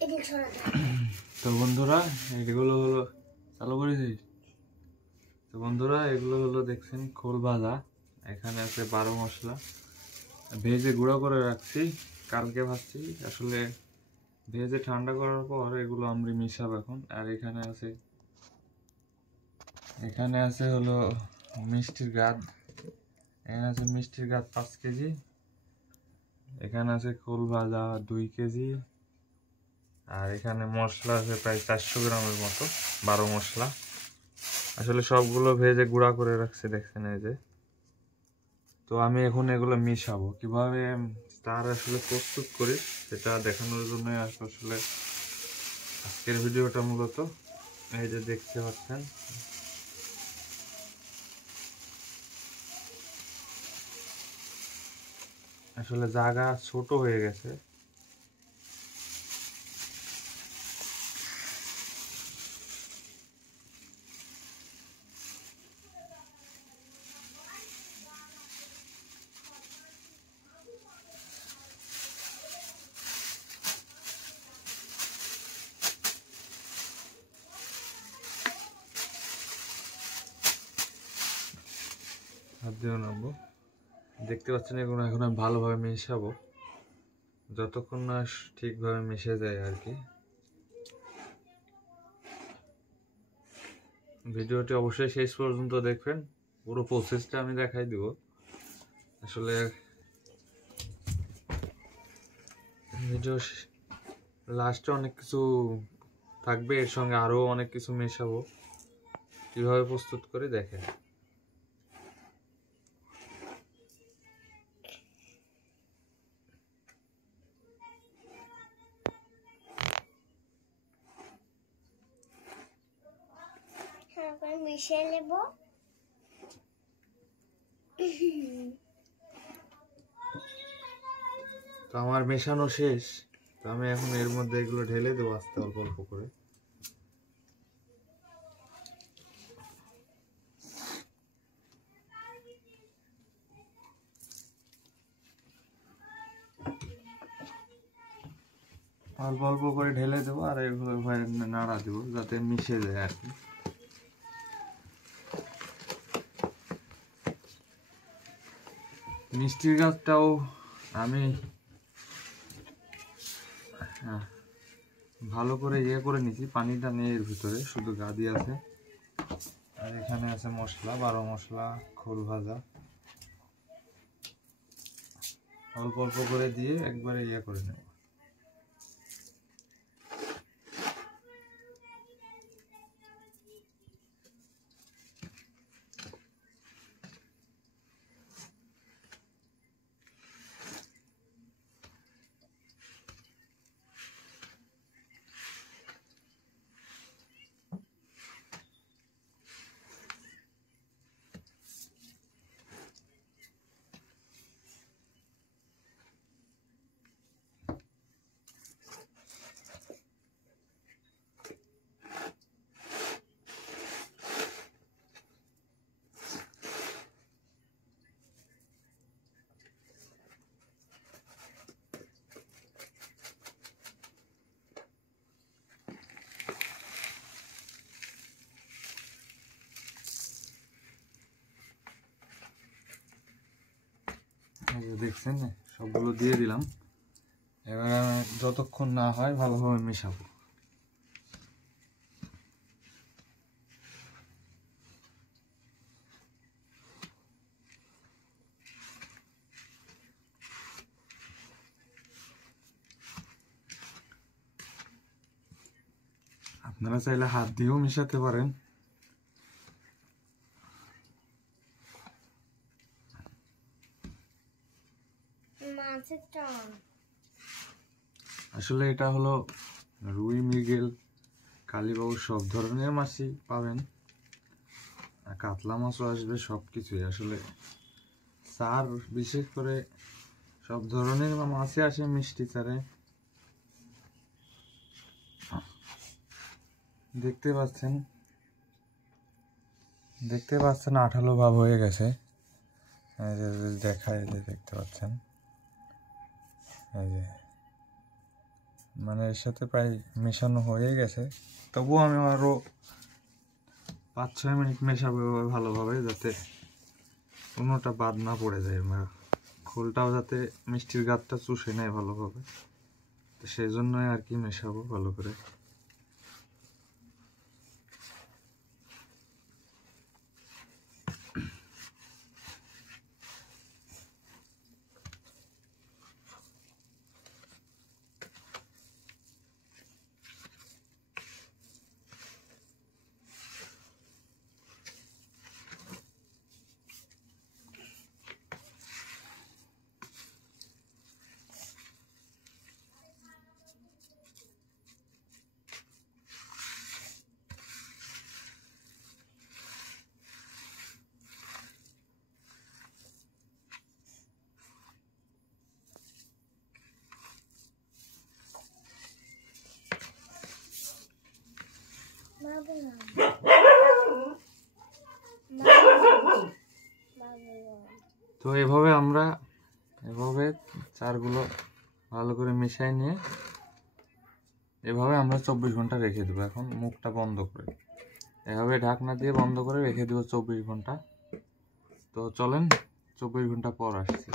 তো বন্ধুরা এগুলো হলো চালু করেছি। তো বন্ধুরা এগুলো হলো দেখছেন খোল ভাজা। এখানে আছে 12 মশলা ভেজে গুঁড়ো করে রাখছি, কালকে ভাজছি। আসলে ভেজে ঠান্ডা করার পর এগুলো আমরা মিশাবো এখন। আর এখানে আছে হলো মিষ্টির গাদ। এখানে আছে মিষ্টির গাদ 5 কেজি। এখানে আছে খোল ভাজা 2 কেজি। আর এখানে মশলা আছে প্রায় 400 গ্রামের মতো, 12 মশলা। আসলে সবগুলো ভেজে গুঁড়া করে রাখছি দেখছেন এই যে। তো আমি এখন এগুলো মিশাবো, কিভাবে তার আসলে প্রস্তুত করি সেটা দেখানোর জন্য আসলে আজকের ভিডিওটা মূলত। এই যে দেখতে পাচ্ছেন আসলে জায়গা ছোট হয়ে গেছে। হাত দিয়ে নামবো, দেখতে পাচ্ছেন এগুলো এখন আমি ভালোভাবে মেশাবো, যতক্ষণ না ঠিকভাবে মিশে যায় আর কি। ভিডিওটি অবশ্যই শেষ পর্যন্ত দেখবেন, পুরো প্রসেসটা আমি দেখাই দিব। আসলে ভিডিও লাস্টে অনেক কিছু থাকবে, এর সঙ্গে আরো অনেক কিছু মেশাবো, কিভাবে প্রস্তুত করে দেখেন। মিশিয়ে নেব। তো আমার মেশানো শেষ। তো আমি এখন এর মধ্যে এগুলো ঢেলে দেবো আস্তে অল্প অল্প করে। অল্প অল্প করে ঢেলে দেবো আর এগুলো নাড়া দেবো যাতে মিশে যায় আর কি। মিষ্টির গাছটাও আমি ভালো করে করে নিছি, পানিটা নেই এর ভিতরে, শুধু গাদি আছে। আর এখানে আছে মশলা 12 মশলা, খোল ভাজা অল্প অল্প করে দিয়ে একবারে করে নেব। দেখছেন সবগুলো দিয়ে দিলাম। এবার যতক্ষণ না হয় ভালোভাবে মেশাবো। আপনারা চাইলে হাত দিয়েও মেশাতে পারেন। আসলে এটা হলো রুই, মৃগেল, কালীবাবু সব ধরনের মাছই পাবেন, কাতলা মাছও আসবে, সবকিছুই আসলে চার বিশেষ করে সব ধরনের মাছই আসে মিষ্টি চারে। দেখতে পাচ্ছেন আঠালো ভাব হয়ে গেছে। দেখায় যে দেখতে পাচ্ছেন এই যে মানে এর সাথে প্রায় মেশানো হয়ে গেছে, তবুও আমি আরও 5-6 মিনিট মেশাবো ভালোভাবে, যাতে কোনোটা বাদ না পড়ে যায়, খোলটাও যাতে মিষ্টির গাদটা চুষে নেয় ভালোভাবে। তো সেই জন্যই আর কি মেশাবো ভালো করে। তো এভাবে আমরা চারগুলো ভালো করে মিশিয়ে নিয়ে এভাবে আমরা 24 ঘন্টা রেখে দেবো। এখন মুখটা বন্ধ করে এভাবে ঢাকনা দিয়ে বন্ধ করে রেখে দেবো 24 ঘন্টা। তো চলেন 24 ঘন্টা পর আসছি।